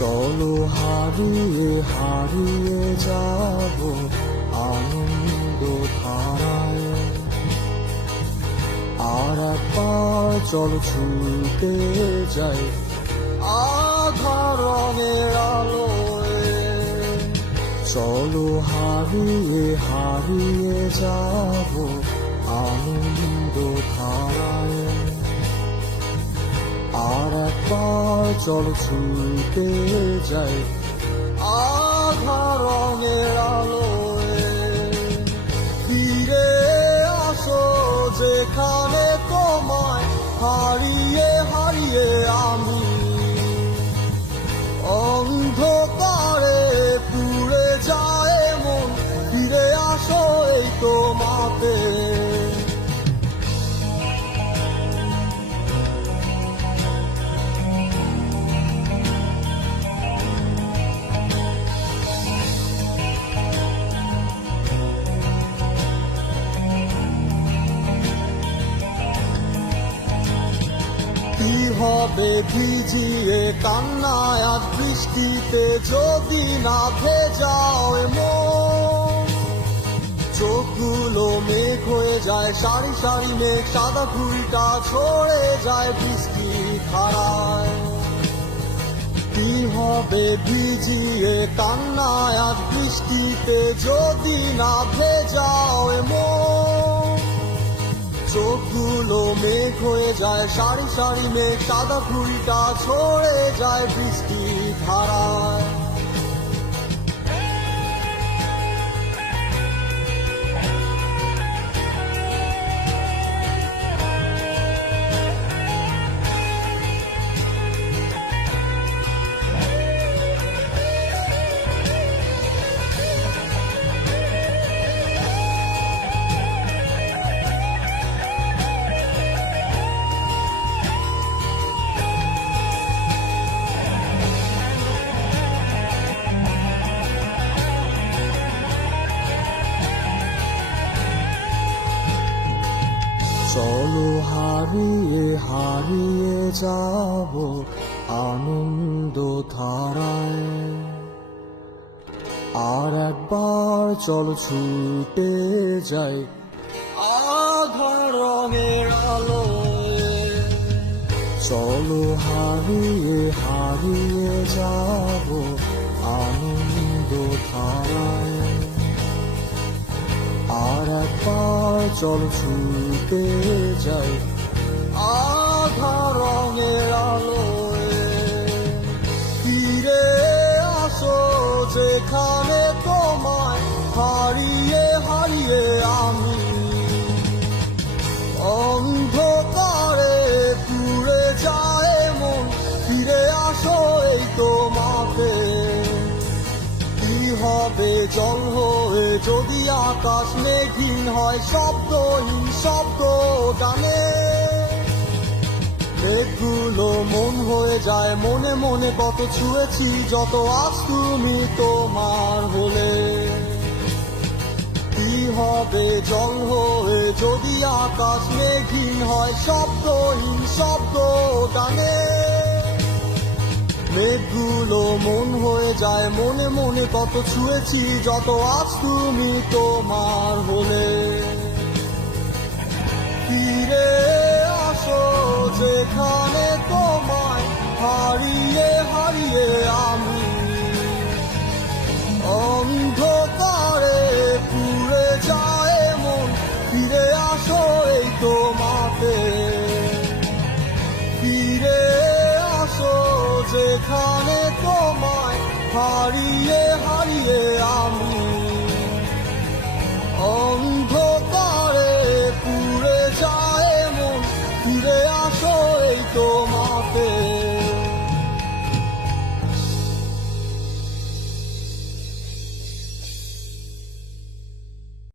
চলো হারিয়ে হারিয়ে যাব আনন্দ ধারায়। আর একবার চলো ছুটে যাই আধার রঙের আলোয়। চলো হারিয়ে হারিয়ে যাব আনন্দ ধারায়। আর একবার চলো ছুটে যাই আধার রঙের আলোয়। ফিরে আসো যেখানে তোমায় হারিয়ে হারিয়ে আমি অন্ধকারে পুড়ে যায় মন। ফিরে আসো এই তোমাতে। কি হবে ভিজিয়ে কান্নায় আর বৃষ্টিতে যদি না ভেজাও মন। চোখগুলো মেঘ হয়ে যায় সারি সারি মেঘ, সাদা ফুলটা ছড়ে যায় বৃষ্টি ধারায়। কি হবে ভিজিয়ে কান্নায় আর বৃষ্টিতে যদি না ভেজাও মন। চোখগুলো মেঘ হয়ে যায় সারি সারি মেঘ, সাদা ফুলটা ছড়ে যায় বৃষ্টি ধারায়। চলো হারিয়ে হারিয়ে যাব আনন্দ ধারায়। আর একবার চলো ছুটে যাই আধার রঙের আলোয়। চলো হারিয়ে হারিয়ে যাব আনন্দ ধারায়। আর একবার চলো ছুটে যাই আধার রঙের আলোয়। ফিরে আসো যেখানে তোমায় হারিয়ে হারিয়ে আমি অন্ধকারে পুড়ে যায় মন। ফিরে আসো এই তোমাতে। কি হবে জল হয়ে যদি আকাশ মেঘহীন হয়, শব্দহীন শব্দ গানে। মেঘগুলো মন হয়ে যায় মনে মনে, কত ছুঁয়েছি যত আজ তুমি তোমার হলে। কি হবে জল হয়ে যদি আকাশ মেঘহীন হয়, শব্দহীন শব্দ গানে। মেঘগুলো মন হয়ে যায় মনে মনে, কত ছুঁয়েছি যত আজ তুমি তোমার হলে। ফিরে আসো যেখানে তোমায় হারিয়ে হারিয়ে আমি অন্ধকারে পুড়ে যায় মন। ফিরে আসো এই তোমাতে। ফিরে আসো যেখানে তোমায় হারিয়ে হারিয়ে আমি অন্ধকারে পুড়ে যায় মন। ফিরে আসো এই তোমাতে।